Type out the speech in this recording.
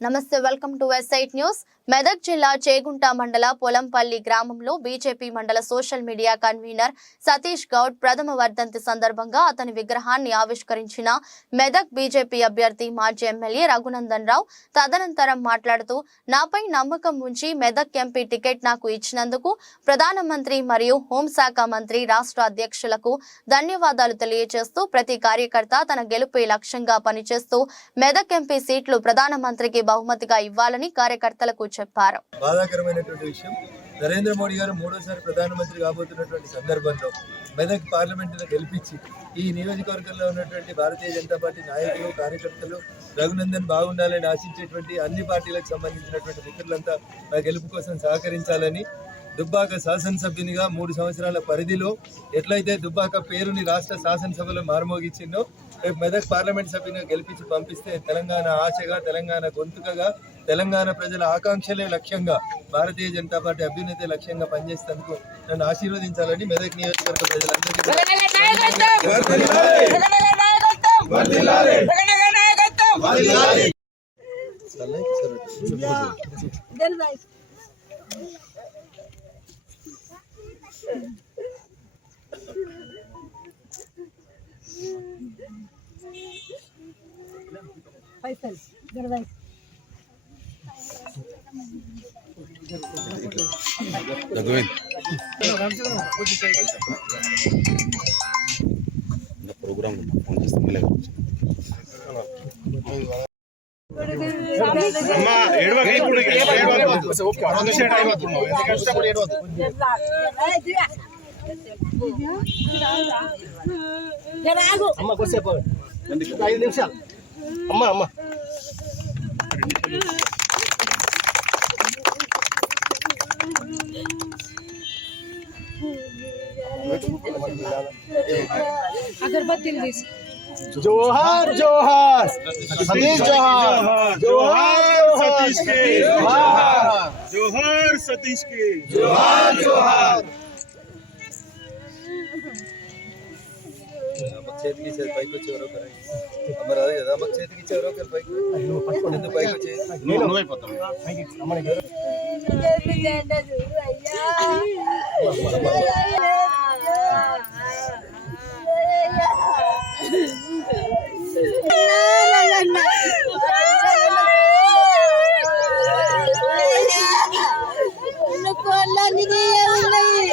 నమస్తే welcome to website news. Medak జిల్లా చేగుంట మండల పొలంపల్లి గ్రామంలో బీజేపీ మండల social media convener Satish Goud ప్రథమ వర్ధంతి సందర్భంగా అతని విగ్రహాన్ని ఆవిష్కరించిన మెదక్ బీజేపీ అభ్యర్థి మాజీ ఎమ్మెల్యే రఘునందన్ రావు తదనంతరం మాట్లాడుతూ నాపై నమ్మకం ఉంచి మెదక్ ఎంపీ టికెట్ నాకు ఇచ్చినందుకు ప్రధానమంత్రి మరియు హోంశాఖ మంత్రి రాష్ట్ర అధ్యక్షులకు ధన్యవాదాలు తెలియజేస్తూ ప్రతి కార్యకర్త తన గెలుపే లక్ష్యంగా పనిచేస్తూ మెదక్ ఎంపీ సీట్లు ప్రధానమంత్రికి బహుమతిగా ఇవ్వాలని కార్యకర్తలకు చెప్పారు. బాధాకరమైనటువంటి విషయం. నరేంద్ర మోడీ గారు మూడోసారి ప్రధానమంత్రి కాబోతున్నటువంటి సందర్భంలో మెదక్ పార్లమెంటును గెలిపించి ఈ నియోజకవర్గంలో ఉన్నటువంటి భారతీయ జనతా పార్టీ నాయకులు కార్యకర్తలు రఘునందన్ బాగుండాలని ఆశించేటువంటి అన్ని పార్టీలకు సంబంధించినటువంటి మిత్రులంతా మా గెలుపు కోసం సహకరించాలని దుబ్బాక శాసనసభ్యునిగా మూడు సంవత్సరాల పరిధిలో ఎట్లయితే దుబ్బాక పేరుని రాష్ట్ర శాసనసభలో మారుమోగించిందో రేపు మెదక్ పార్లమెంట్ సభ్యునిగా గెలిపించి పంపిస్తే తెలంగాణ ఆశగా తెలంగాణ గొంతుకగా తెలంగాణ ప్రజల ఆకాంక్షలే లక్ష్యంగా భారతీయ జనతా పార్టీ అభ్యున్నతి లక్ష్యంగా పనిచేసేందుకు నన్ను ఆశీర్వదించాలని మెదక్ నియోజకవర్గ ప్రజలందరికీ పైసలు జరదాయి ప్రోగ్రామ్ ఫోన్ చేస్తే మళ్ళీ జరాగు అమ్మ ಸರ್ ಓಕೆ ಒಂದು ನಿಮಿಷ ಟೈಮ್ ಹಾಕೊಂಡು ಯಾಕೆ ಇಷ್ಟ ಪಡಿ ಇರೋದು ಅಮ್ಮ ಕೊಡ್ಸಪ್ಪ ಐದು ನಿಮಿಷ ಅಮ್ಮ ಅಮ್ಮ अगरबत्ती जोहार जोहार जोहार जोहार सतीश के జోహార్ जोहर सतीश के జోహార్ జోహార్ అమ్మకి చేతికి ఇచ్చేది పైకి వచ్చి ఎవరో ఒకరు అమ్మ రాదు కదా అమ్మకి చేతికి ఇచ్చి ఎవరో ఒకరు పైకి ఎందుకు పైకి వచ్చి నువ్వు నువ్వైపోతావు అమ్మని 那你的眼泪？